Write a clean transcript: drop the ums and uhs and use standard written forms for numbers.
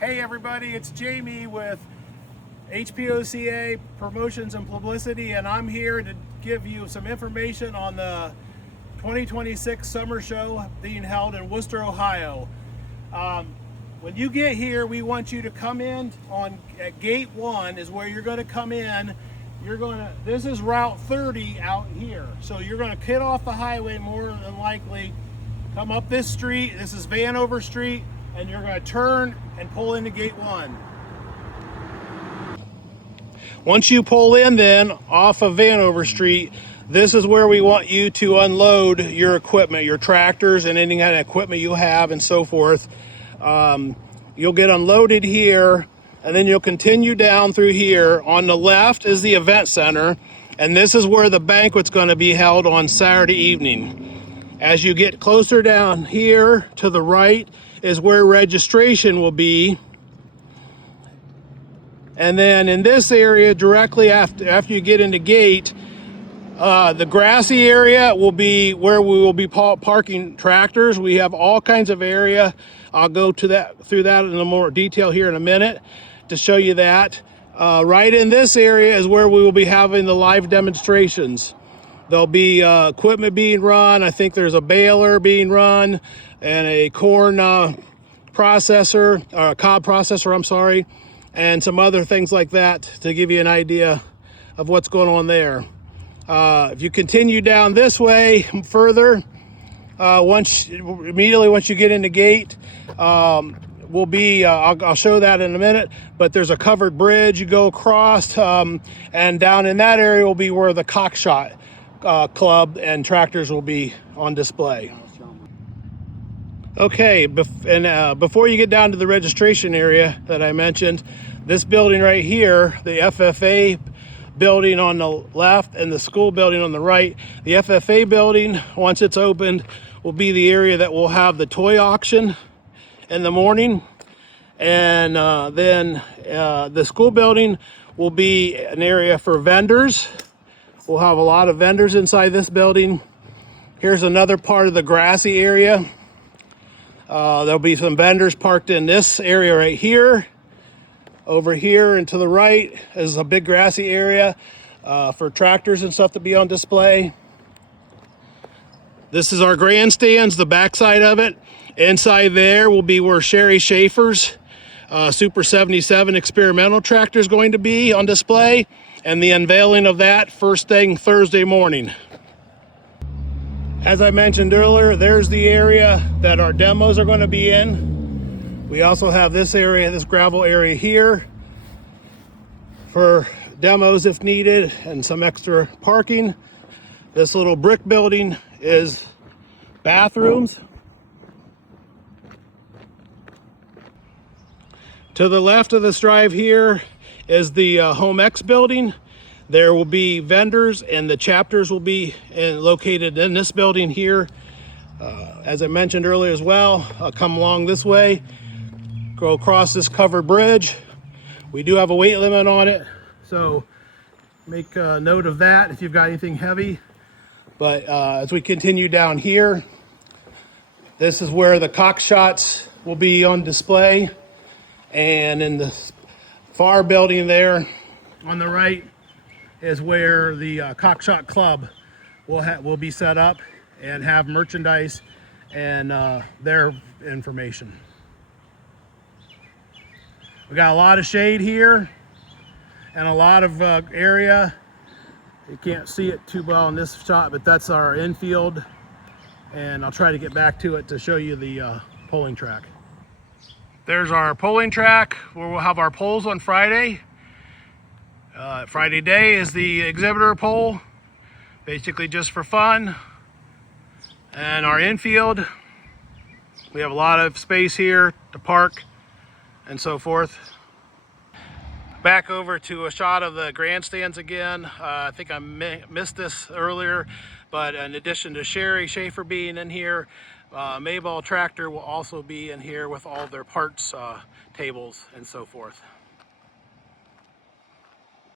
Hey everybody, it's Jamie with HPOCA Promotions and Publicity, and I'm here to give you some information on the 2026 Summer Show being held in Worcester, Ohio. When you get here, we want you to come in at Gate 1 is where you're going to come in. This is Route 30 out here. So you're going to cut off the highway more than likely, come up this street, this is Vanover Street, and you're going to turn and pull into Gate 1. Once you pull in then off of Vanover Street, this is where we want you to unload your equipment, your tractors and any kind of equipment you have and so forth. You'll get unloaded here, and then you'll continue down through here. On the left is the event center, and this is where the banquet's going to be held on Saturday evening. As you get closer down here to the right is where registration will be. And then in this area, directly after you get into gate, the grassy area will be where we will be parking tractors. We have all kinds of area. I'll go through that in a more detail here in a minute to show you that. Right in this area is where we will be having the live demonstrations. There'll be equipment being run. I think there's a baler being run and a corn processor, or a cob processor, I'm sorry, and some other things like that to give you an idea of what's going on there. If you continue down this way further, immediately once you get in the gate, will be, I'll show that in a minute, but there's a covered bridge you go across, and down in that area will be where the Cockshot Club and tractors will be on display. Okay, before you get down to the registration area that I mentioned, this building right here, the FFA building on the left and the school building on the right, the FFA building, once it's opened, will be the area that will have the toy auction in the morning. And then the school building will be an area for vendors. We'll have a lot of vendors inside this building. Here's another part of the grassy area. There'll be some vendors parked in this area right here. Over here and to the right is a big grassy area for tractors and stuff to be on display. This is our grandstands, the backside of it. Inside there will be where Sherry Schaefer's Super 77 experimental tractor is going to be on display, and the unveiling of that first thing Thursday morning. As I mentioned earlier, there's the area that our demos are going to be in. We also have this area, this gravel area here for demos if needed, and some extra parking. This little brick building is bathrooms. To the left of this drive here is the Home X building. There will be vendors, and the chapters will be located in this building here. As I mentioned earlier as well, come along this way, go across this covered bridge. We do have a weight limit on it, so make a note of that if you've got anything heavy. But as we continue down here, this is where the Cockshots will be on display. And in the far building there on the right is where the Cockshot Club will be set up and have merchandise and their information. We got a lot of shade here and a lot of area. You can't see it too well in this shot, but that's our infield, and I'll try to get back to it to show you the polling track. There's our polling track where we'll have our polls on Friday. Friday day is the exhibitor poll, basically just for fun. And our infield, we have a lot of space here to park and so forth. Back over to a shot of the grandstands again. I think I missed this earlier, but in addition to Sherry Schaefer being in here, Mayball Tractor will also be in here with all their parts tables and so forth.